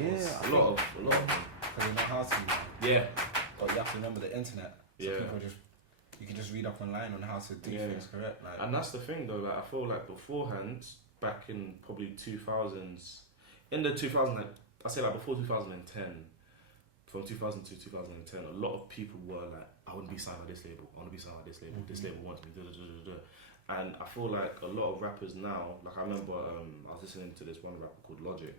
Yeah, a lot of them. Because you know how to now. Yeah. But you have to remember the internet. So Yeah. people you can just read up online on how to do things correct. Like. And that's the thing though, like I feel like beforehand, back in probably 2000s, in the 2000s, like, I say like before 2010, from 2000 to 2010, a lot of people were like, I want to be signed by this label, I want to be signed by this label, this label wants me, and I feel like a lot of rappers now, like I remember I was listening to this one rapper called Logic,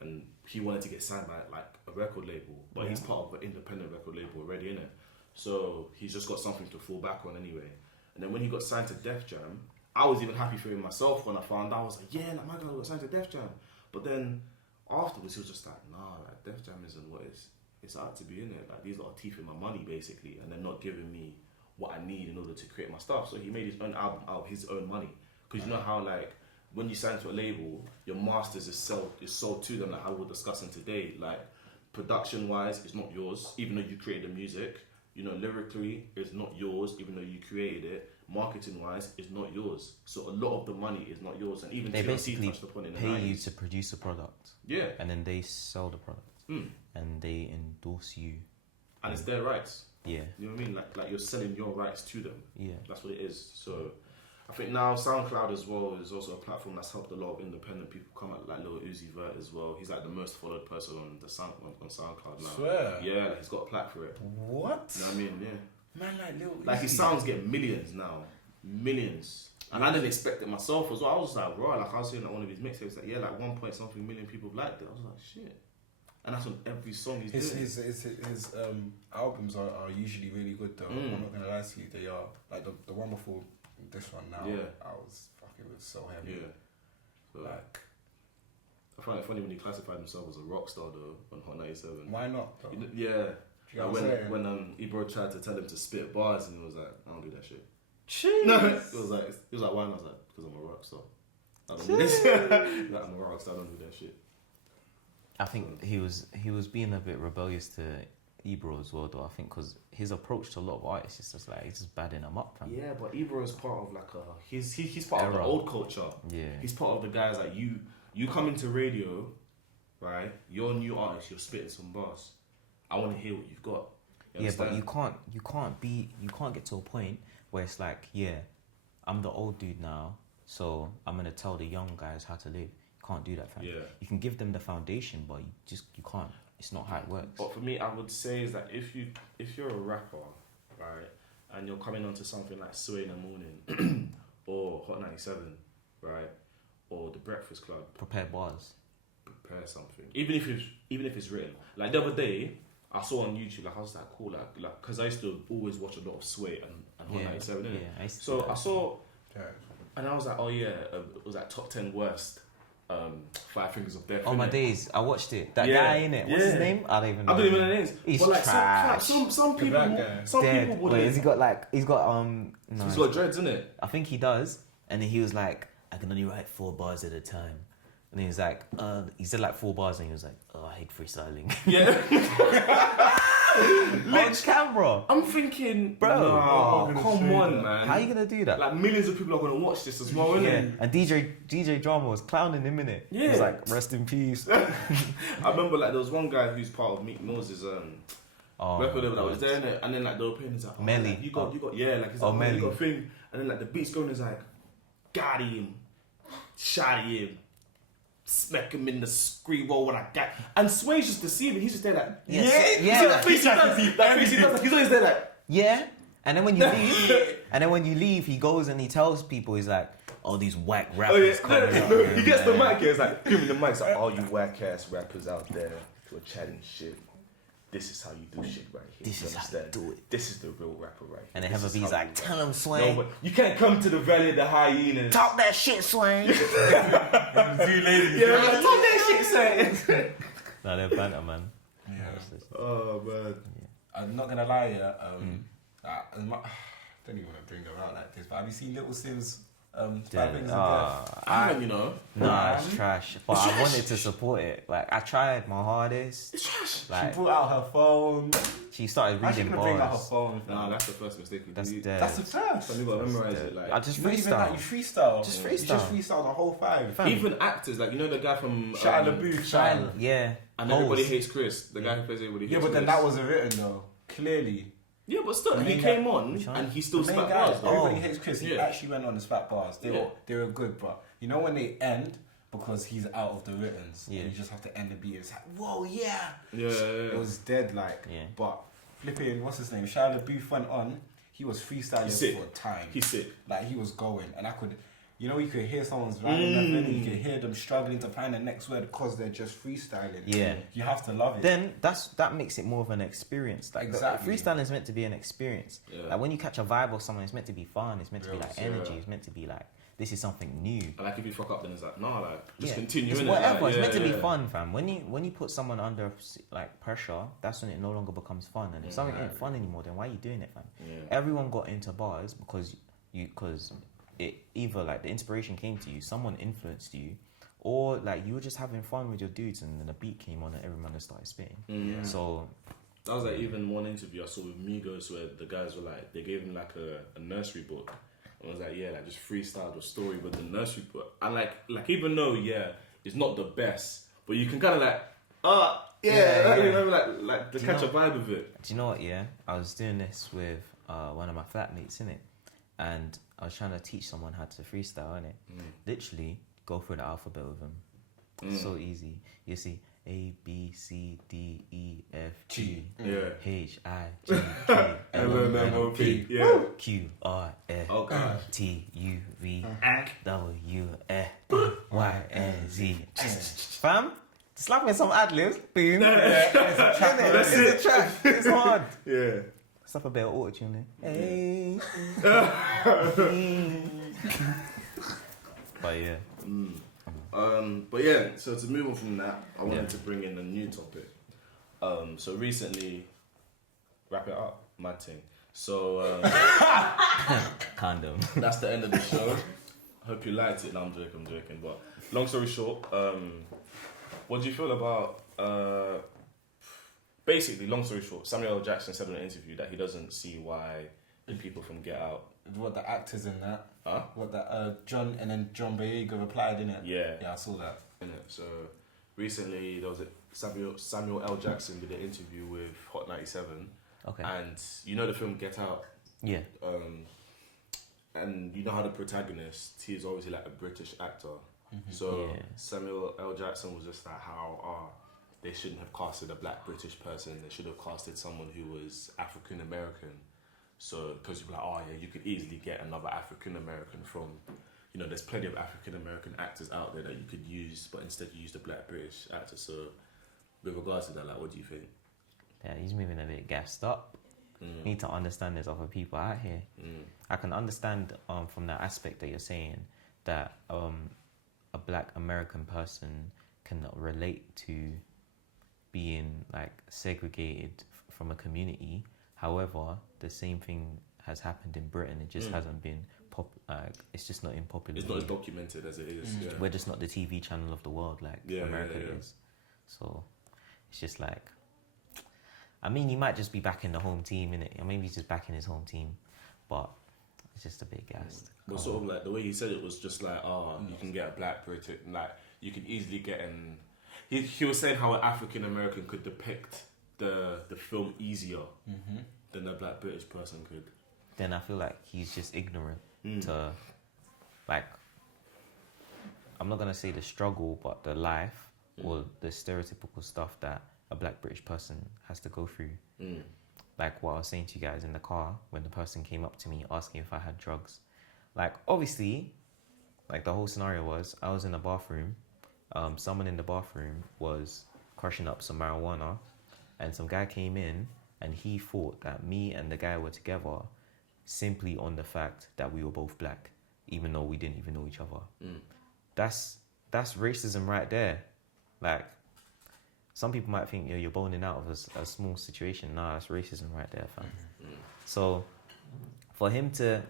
and he wanted to get signed by like a record label, but he's part of an independent record label already, innit? So he's just got something to fall back on anyway. And then when he got signed to Def Jam, I was even happy for him myself when I found out. I was like, yeah, like my guy got signed to Def Jam. But then afterwards, he was just like, nah, like Def Jam isn't what it's out to be, in it. Like these lot are teeth in my money basically, and they're not giving me what I need in order to create my stuff. So he made his own album out of his own money. Because you know how like when you sign to a label, your masters is sold to them, like how we're discussing today. Like production wise, it's not yours, even though you created the music. You know, lyrically, it's not yours, even though you created it. Marketing-wise, it's not yours. So a lot of the money is not yours, and even they TLC basically touched upon in the pay 90s. you to produce a product. Yeah, and then they sell the product, and they endorse you. And it's their rights. Yeah, you know what I mean. Like you're selling your rights to them. Yeah, that's what it is. So I think now SoundCloud as well is also a platform that's helped a lot of independent people come out, like Lil Uzi Vert as well. He's like the most followed person on SoundCloud now. Swear? Yeah, like he's got a plaque for it. What? You know what I mean? Yeah. Man, like Lil Uzi. Like his sounds get millions now. Millions. And I didn't expect it myself as well. I was like, bro, like I was hearing like one of his mixtapes, like, yeah, like 1 point something million people liked it. I was like, shit. And that's on every song he's doing. His albums are usually really good though. I'm not gonna lie to you, they are. Like the one before this one now, I was fucking, it was so heavy. Yeah. So, like, I find it funny when he classified himself as a rock star though on Hot 97. Why not though? Yeah. You know like when Ebro tried to tell him to spit bars and he was like, I don't do that shit. Jeez. No, it was like why? And I was like, because I'm a rock star. I don't do this. Like, I'm a rock star, I don't do that shit. I think he was being a bit rebellious to Ebro as well, though. I think because his approach to a lot of artists is just like he's just badding them up. Fam. Yeah, but Ebro is part of like he's part of the old culture. Yeah, he's part of the guys like you come into radio, right? You're a new artist. You're spitting some bars. I want to hear what you've got. Yeah, but you can't get to a point where it's like, yeah, I'm the old dude now, so I'm gonna tell the young guys how to live. You can't do that, fam. Yeah. You can give them the foundation, but you can't. It's not how it works. But for me, I would say is that if you're a rapper, right, and you're coming onto something like Sway in the Morning or Hot 97, right, or The Breakfast Club, prepare bars. Prepare something, even if it's written. Like the other day, I saw on YouTube, like I was like, cool, like because I used to always watch a lot of Sway and Hot 97, innit? Yeah, so I saw, and I was like, oh yeah, it was like top 10 worst. 5 Fingers of Death. Oh my days, I watched it. That guy in it. What's his name? I don't even know. I don't even know the names. He's but like trash. Some people wouldn't. Wait, has he got no, he's got dreads, innit? I think he does. And then he was like, I can only write 4 bars at a time. And he was like, he said like 4 bars, and he was like, oh, I hate freestyling. Yeah. On camera. I'm thinking, bro, come on, man. How are you gonna do that? Like millions of people are gonna watch this as well, innit? And DJ Drama was clowning him, innit? Yeah. He was like, rest in peace. I remember like there was one guy who's part of Meek Mill's record label that was there, innit? And then like the opinion is like, oh, Melly. Like, you got yeah, like it's like, Melly. You got a thing, and then like the beat's going is like, got him, shot him. Smack him in the screen roll when I got, and Sway's just deceiving. He's just there like, yeah. That face he does, like he's always there like, yeah. And then when you leave, he goes and he tells people, he's like, oh, these whack rappers coming out. He gets the mic here, it's like, give me the mic. It's like, all you whack ass rappers out there who are chatting shit. This is how you do shit right here. This is how you do it. This is the real rapper right here. And then Heavy's like, tell him, Swain. No, you can't come to the Valley of the Hyenas. Talk that shit, Swain. Too late. Yeah, talk that shit, Swain. No, they're banter, man. Yeah. Oh, man. Yeah. I'm not gonna lie, I don't even want to bring her out like this, but have you seen Little Sim's 5 Fingers of Death? I haven't, you know. Nah, it's trash. But I wanted to support it. Like, I tried my hardest. It's trash. Like, she brought out her phone. She started reading bars. Bring out her phone. Nah, that's the first mistake. That's dead. That's the first. Some people memorize it. Like, I just not even freestyle. that, you freestyle. Just You just freestyle the whole 5. Even actors, like you know the guy from Shia LaBeouf. Yeah. And Everybody Hates Chris, the guy who plays Everybody Hates Chris. Yeah, but then that wasn't written though. Clearly. Yeah, but still, he came on and he still spat bars. Everybody Hates Chris. He actually went on the spat bars. They were good, but you know when they end because he's out of the writtens, and you just have to end the beat. It's like, whoa, yeah. It was dead, like. Yeah. But flipping, what's his name? Shia LaBeouf went on. He was freestyling for a time. He's sick. Like he was going, and I could. You know, you could hear someone's writing and you could hear them struggling to find the next word because they're just freestyling. Yeah. You have to love it. Then that makes it more of an experience. Like exactly. Freestyling is meant to be an experience. Yeah. Like when you catch a vibe of someone, it's meant to be fun. It's meant to be like energy. It's meant to be like, this is something new. And like if you fuck up, then it's like, nah, like just continue. It's whatever. Like, it's meant to be fun, fam. When you put someone under like pressure, that's when it no longer becomes fun. And if something ain't fun anymore, then why are you doing it, fam? Yeah. Everyone got into bars because it either like the inspiration came to you, someone influenced you, or like you were just having fun with your dudes and then a beat came on and everyone just started spitting. So that was like even one interview I saw with Migos where the guys were like, they gave him like a nursery book and I was like, like just freestyle the story with the nursery book. And like even though it's not the best, but you can kind of like you remember like to catch a vibe of it. Do you know what? Yeah, I was doing this with one of my flatmates, innit? And I was trying to teach someone how to freestyle, innit? Literally, go through the alphabet with them. It's so easy. You see A, B, C, D, E, F, G, H, I, J, K, L, M, N, O, P, Q, R, S, T, U, V, W, X, Y, and Z. Fam, slap me some ad-libs. Boom. It's a track. It's a track. It's hard. Yeah. Stuff a bit of auto-tune there. Hey. But yeah. But yeah, so to move on from that, I wanted to bring in a new topic. So recently, wrap it up, my thing. So Condom. That's the end of the show. Hope you liked it. No, I'm joking. But long story short, what do you feel about basically, long story short, Samuel L. Jackson said in an interview that he doesn't see why the people from Get Out. What the actors in that? Huh? What that John Boyega replied in it? Yeah, I saw that. In it. So recently there was Samuel L. Jackson did an interview with Hot 97. Okay. And you know the film Get Out. Yeah. And you know how the protagonist, he is obviously like a British actor. So Samuel L. Jackson was just like how they shouldn't have casted a black British person. They should have casted someone who was African American. So, because you're like, you could easily get another African American from, there's plenty of African American actors out there that you could use, but instead you use the black British actor. So, with regards to that, like, what do you think? Yeah, he's moving a bit gassed up. Need to understand there's other people out here. I can understand from that aspect that you're saying that a black American person cannot relate to being like segregated from a community. However, the same thing has happened in Britain. It just hasn't been it's just not in popular. It's not as documented as it is. Yeah. We're just not the TV channel of the world like America is. So it's just like, I mean, he might just be backing the home team, innit? Or maybe he's just backing his home team, but it's just a bit gassed. But sort of like the way he said it was just like, you can get a black British, like you can easily get an. He was saying how an African American could depict the film easier than a black British person could. Then I feel like he's just ignorant to, like, I'm not gonna say the struggle, but the life or the stereotypical stuff that a black British person has to go through. Like what I was saying to you guys in the car when the person came up to me asking if I had drugs. Like, obviously, like the whole scenario was I was in the bathroom. Someone in the bathroom was crushing up some marijuana, and some guy came in and he thought that me and the guy were together simply on the fact that we were both black, even though we didn't even know each other. That's racism right there. Like, some people might think you're boning out of a small situation. Nah, that's racism right there, fam. So for him to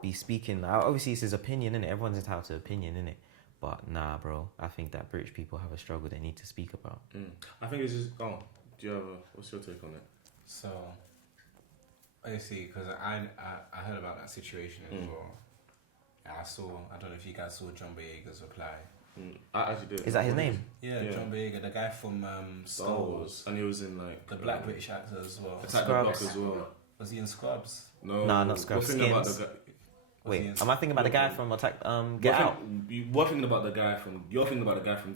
be speaking, obviously it's his opinion, innit? Everyone's entitled to opinion, innit? But nah, bro, I think that British people have a struggle they need to speak about. I think it's just, do you have what's your take on it? So, obviously, because I heard about that situation as well. And I don't know if you guys saw John Boyega's reply. I actually did. Is that his name? Yeah, John Boyega, the guy from Star Wars. And he was in like... The black British actor as well. Attack the Block as well. Was he in Scrubs? No. Nah, not Scrubs. Skins. Wait, am I thinking about the guy from Get Out? You're thinking about the guy from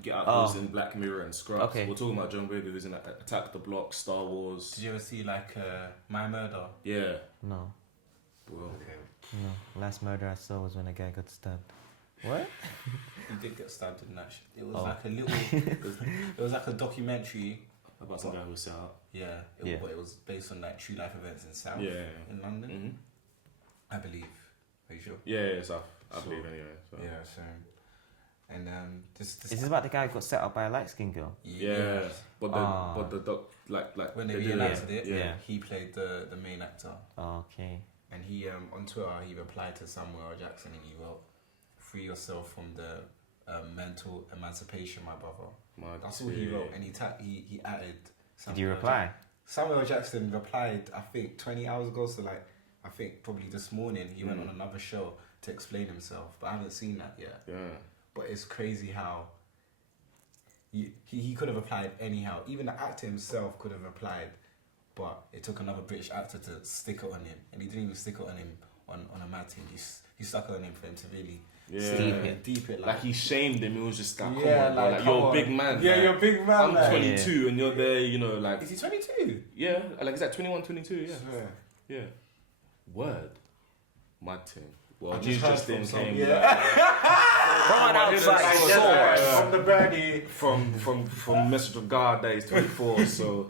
Get Out who was in Black Mirror and Scrubs. Okay. We're talking about John Boyega who's in Attack the Block, Star Wars. Did you ever see like My Murder? Yeah. No. Well, Okay. No. Last murder I saw was when a guy got stabbed. What? He did get stabbed in that shit. It was like a little... it was like a documentary about some guy who was set up. Yeah. But it was based on like true life events in South in London. Mm-hmm. I believe. Are you sure? Yeah, South. I believe anyway. So. Yeah, so... And this Is this about the guy who got set up by a light skinned girl? Yeah. But the doc, like when they re-enacted it, he played the main actor. Okay. And he on Twitter he replied to Samuel Jackson and he wrote, "Free yourself from the mental emancipation, my brother." That's all he wrote, and he added. Did you reply? Samuel Jackson replied, I think 20 hours ago. So like, I think probably this morning he went on another show to explain himself, but I haven't seen that yet. Yeah. But it's crazy how he could have replied anyhow. Even the actor himself could have replied, but it took another British actor to stick it on him, and he didn't even stick it on him on a mad thing. He stuck it on him for him to really deep it. Like he shamed him. He was just like, yeah, come on, like you're a big man. Yeah, you're a big man. I'm 22 and you're there. You know, like is he 22? Yeah, like is that 21, 22? Yeah. Yeah. Word. Mad thing. Well, you just in came. Run outside. From the birdie. From Message of God that he's 24. so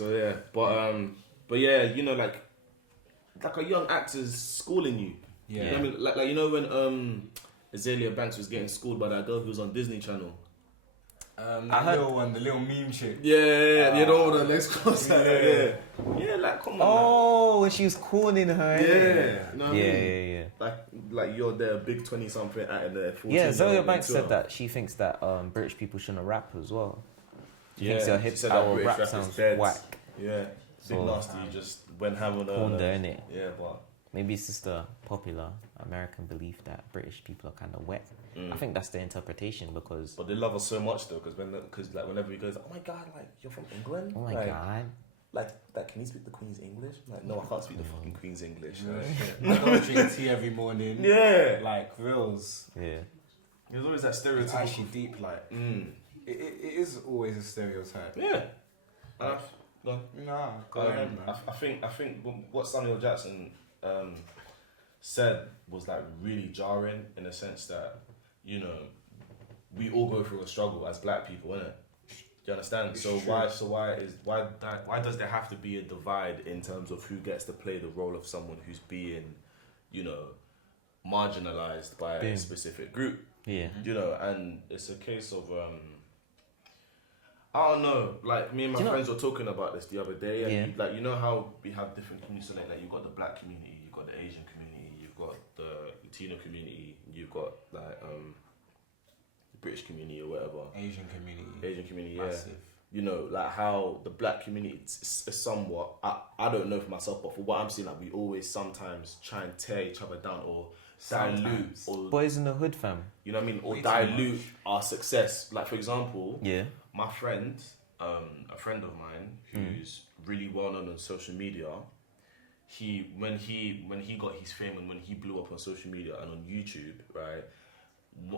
yeah, but yeah, you know, like a young actor's schooling you. Yeah. You know what I mean, like you know when Azalea Banks was getting schooled by that girl who was on Disney Channel. I heard the little meme chick. Yeah, you know what the legs crossed. Yeah, like come on. Oh, when she was corning her. Yeah, you know what I mean? Like you're there, big 20-something acting there. Yeah, Zoe Banks said that she thinks that British people shouldn't rap as well. She thinks our rap sounds whack. Yeah, Big Nasty just went ham on her. Corned her, innit? Yeah, but maybe it's just a popular American belief that British people are kind of wet. I think that's the interpretation because... But they love us so much though, because like whenever he goes, oh my god, like you're from England? Oh my god. Like, can you speak the Queen's English? Like, no, I can't speak the fucking Queen's English. I don't drink tea every morning. Yeah. Like, reals. Yeah. There's always that stereotype. It's actually deep, like... It is always a stereotype. Yeah. Go ahead, man. I think what Samuel Jackson said was like really jarring in the sense that, you know, we all go through a struggle as black people, innit? Do you understand? It's true. Why does there have to be a divide in terms of who gets to play the role of someone who's being, you know, marginalized by a specific group? Yeah. You know, and it's a case of I don't know. Like me and my friends were talking about this the other day, and like you know how we have different communities. So like you've got the black community, you've got the Asian community, you've got the Latino community, you've got like the British community or whatever. Asian community, yeah. Massive. You know, like how the black community is somewhat. I don't know for myself, but for what I'm seeing, like we always sometimes try and tear each other down or dilute or boys in the hood, fam. You know what I mean? Or dilute our success. Like for example, my friend, a friend of mine who's really well known on social media, when he got his fame and when he blew up on social media and on YouTube, right?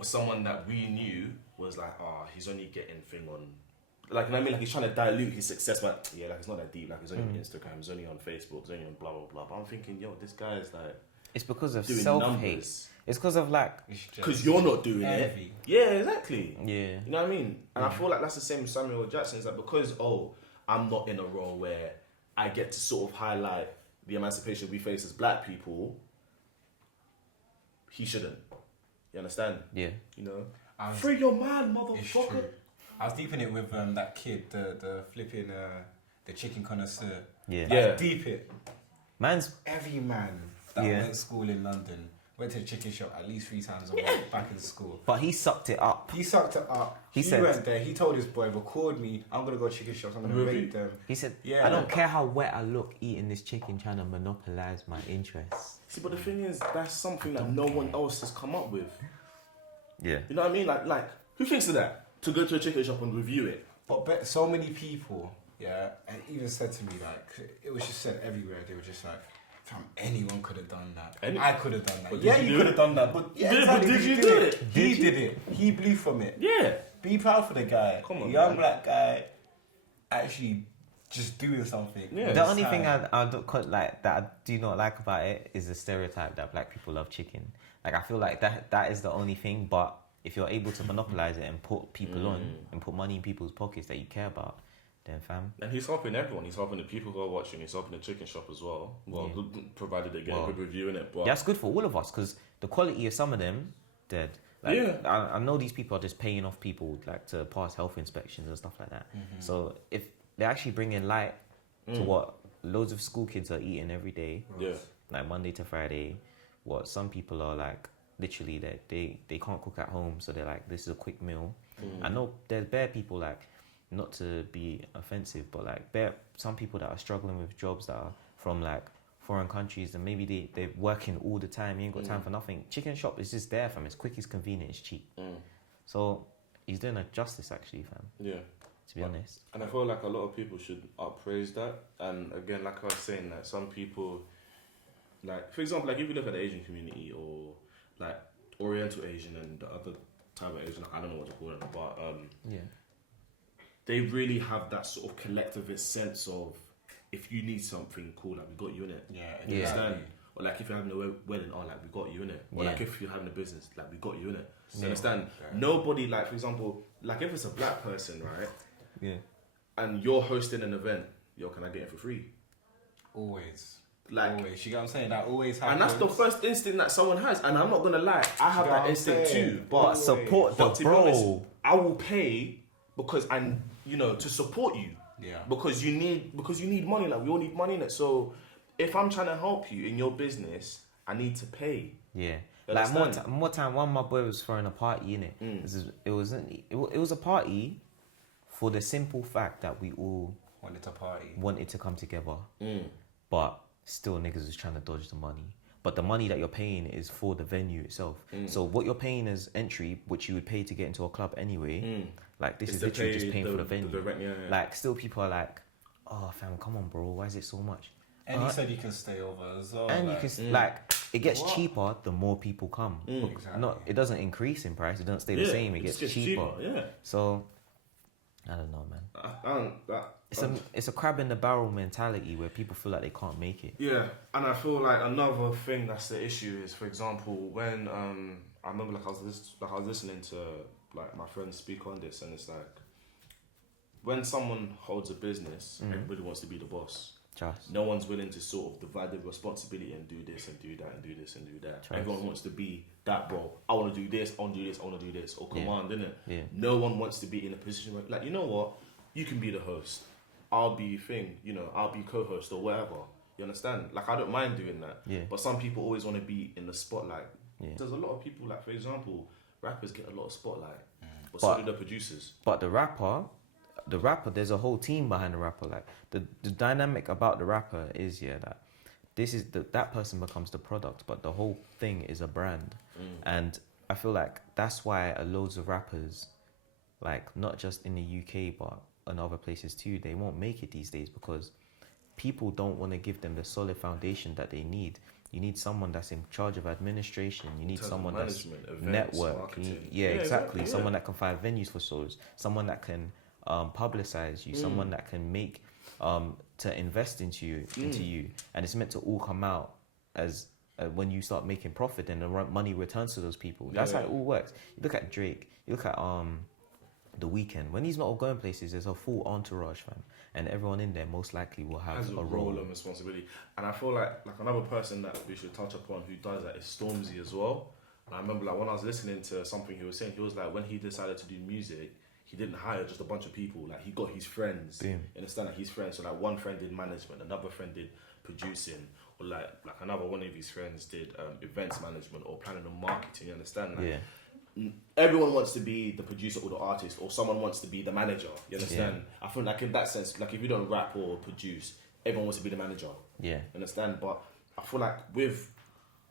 Someone that we knew was like, he's only getting thing on, like, you know what I mean? Like he's trying to dilute his success, but yeah, like it's not that deep. Like he's only on Instagram, he's only on Facebook, he's only on blah blah blah. But I'm thinking, yo, this guy is like, it's because of self-hate. It's because of like... Because you're not doing it. Yeah, exactly. Yeah. You know what I mean? And I feel like that's the same with Samuel Jackson. It's like because, I'm not in a role where I get to sort of highlight the emancipation we face as black people, he shouldn't. You understand? Yeah. You know? Free your man, motherfucker. I was deep in it with that kid, the flipping, the chicken connoisseur. Yeah. Like, deep it. Every man that went to school in London went to the chicken shop at least 3 times a week back in school. But he sucked it up. He went there, he told his boy, record me, I'm going to go to chicken shops, I'm going to rate them. He said, I don't care how wet I look eating this chicken trying to monopolise my interests. See, but the thing is, that's something that no one else has come up with. Yeah. You know what I mean? Like Who thinks of that? To go to a chicken shop and review it. But so many people, yeah, and even said to me, like, it was just said everywhere. They were just like, fam, anyone could have done that. I could have done that. But Yeah, you could have done that. But yeah, exactly, did you do it? He did it. He blew from it. Yeah. Be proud for the guy. Come on, young man. black guy, actually just doing something. Yeah. The only thing I don't like that I do not like about it is the stereotype that black people love chicken. Like I feel like that is the only thing. But if you're able to monopolize it and put people on and put money in people's pockets that you care about, then fam. And he's helping everyone. He's helping the people who are watching. He's helping the chicken shop as well. Well, provided they get a good review in it. But that's good for all of us because the quality of some of them, dead. Like, I know these people are just paying off people like to pass health inspections and stuff like that. So if they actually bring in light to what loads of school kids are eating every day, like Monday to Friday, what some people are like literally they can't cook at home, so they're like, this is a quick meal. I know there's bare people, like, not to be offensive, but like some people that are struggling with jobs that are from like foreign countries, and maybe they're working all the time. You ain't got time for nothing. Chicken shop is just there, fam. It's quick, it's convenient, it's cheap. So he's doing a justice actually, fam. Yeah. To be honest. And I feel like a lot of people should appraise that. And again, like I was saying, that some people, like for example, like if you look at the Asian community or like Oriental Asian and the other type of Asian, I don't know what to call them, but they really have that sort of collectivist sense of, if you need something, cool, like we got you in it. You understand? Or like if you're having a wedding, like we got you in it. Or like if you're having a business, like we got you in it. You understand? Nobody, like for example, like if it's a black person, right? And you're hosting an event, can I get it for free? Always. Like, always. You get what I'm saying? That always happens. And that's the first instinct that someone has. And I'm not gonna lie, I have that instinct too. But support the bro. Honest, I will pay because to support you. Yeah. Because you need money. Like we all need money in it. So if I'm trying to help you in your business, I need to pay. Yeah. Like more time. One of my boy was throwing a party in it. It was a party for the simple fact that we all wanted to come together. But still niggas is trying to dodge the money. But the money that you're paying is for the venue itself. So what you're paying as entry, which you would pay to get into a club anyway, like this is literally just paying for the venue. The rent, Like still people are like, oh fam, come on bro, why is it so much? And he said you can stay over as well. And you can it gets cheaper the more people come. Exactly. It doesn't increase in price. It doesn't stay the same. It gets cheaper. So I don't know, man. It's a crab in the barrel mentality where people feel like they can't make it. Yeah, and I feel like another thing that's the issue is, for example, when I remember I was listening to like my friends speak on this, and it's like when someone holds a business, everybody wants to be the boss. No one's willing to sort of divide the responsibility and do this and do that and do this and do that. Everyone wants to be that bro. I want to do this, I want to do this, I want to do this, or command, innit? Yeah. No one wants to be in a position where, like, you know what? You can be the host. I'll be I'll be co-host or whatever. You understand? Like, I don't mind doing that. Yeah. But some people always want to be in the spotlight. Yeah. There's a lot of people, like, for example, rappers get a lot of spotlight. But so do the producers. But the rapper, there's a whole team behind the rapper. Like the dynamic about the rapper is that this is that person becomes the product, but the whole thing is a brand. And I feel like that's why loads of rappers, like not just in the UK but in other places too, they won't make it these days because people don't want to give them the solid foundation that they need. You need someone that's in charge of administration. You need someone that's network. Exactly. Someone that can find venues for shows. Someone that can publicize you. Someone that can make to invest into you. And it's meant to all come out as when you start making profit, and the money returns to those people. That's how it all works. You look at Drake. You look at The Weeknd. When he's not going places, there's a full entourage, fam, and everyone in there most likely will have a role and responsibility. And I feel like another person that we should touch upon who does that is Stormzy as well. And I remember when I was listening to something he was saying, he was like, when he decided to do music, he didn't hire just a bunch of people. Like, he got his friends. You understand? Like, his friends. So like one friend did management, another friend did producing, or like another one of his friends did events management or planning and marketing. You understand? Like, everyone wants to be the producer or the artist, or someone wants to be the manager. You understand? I feel like in that sense, like if you don't rap or produce, everyone wants to be the manager. You understand? But I feel like with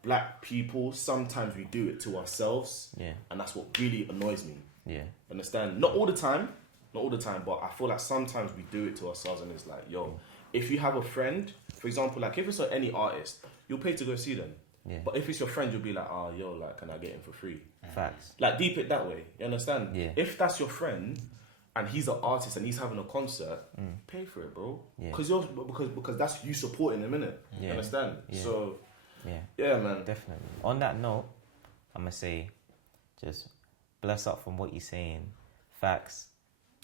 black people, sometimes we do it to ourselves, and that's what really annoys me. Yeah. Understand? Not all the time, but I feel like sometimes we do it to ourselves, and it's like, yo, if you have a friend, for example, like if it's any artist, you'll pay to go see them. Yeah. But if it's your friend, you'll be like, oh, yo, like, can I get him for free? Facts. Like, deep it that way. You understand? Yeah. If that's your friend, and he's an artist and he's having a concert, pay for it, bro. Yeah. Because that's you supporting him, innit? Yeah. You understand? Yeah. So, yeah, man. Definitely. On that note, I'm gonna say, just bless up from what you're saying. Facts.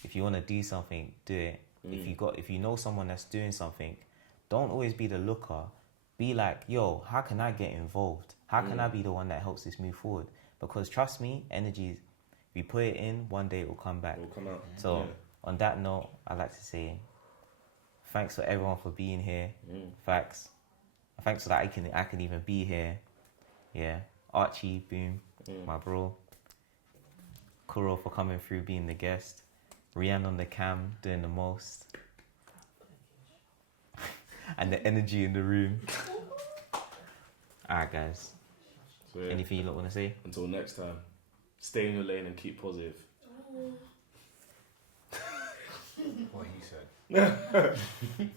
If you wanna do something, do it. If you know someone that's doing something, don't always be the looker. Be like, yo, how can I get involved? How can I be the one that helps this move forward? Because trust me, energy, if you put it in, one day it will come back. It will come out. So on that note, I'd like to say thanks for everyone for being here. Facts. Thanks that I can even be here. Yeah. Archie, boom, my bro. Kuro for coming through, being the guest. Reanne on the cam, doing the most. And the energy in the room. Alright, guys. So, anything you lot want to say? Until next time, stay in your lane and keep positive. What he said.